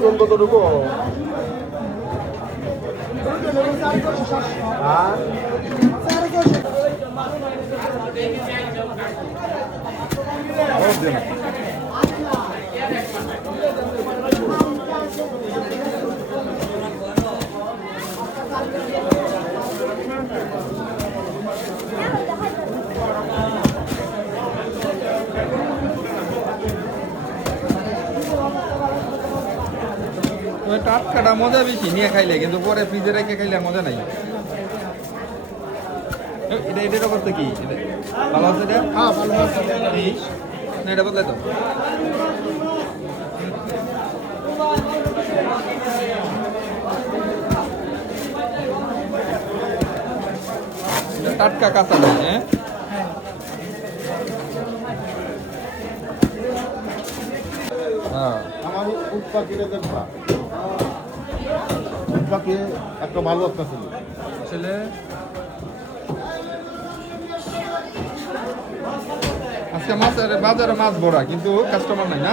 ওজন কতটুকু? আর টাটকাটা মজা বেশি নিয়ে খাইলে, কিন্তু পরে ফ্রিজে রেখে খাইলে মজা নাই। এটার অবস্থা কি? ভালো আছে এটা? হ্যাঁ ভালো আছে। না এটা বদলাই তো। টাটকা কাঁচা নাই, হ্যাঁ। হ্যাঁ আমার উট পাখিটা দেখবা, উট পাখি একটা ভালো একটা ছিল। আসলে আজকে মাছ বাজারে মাছ ভরা, কিন্তু কাস্টমার নাই না।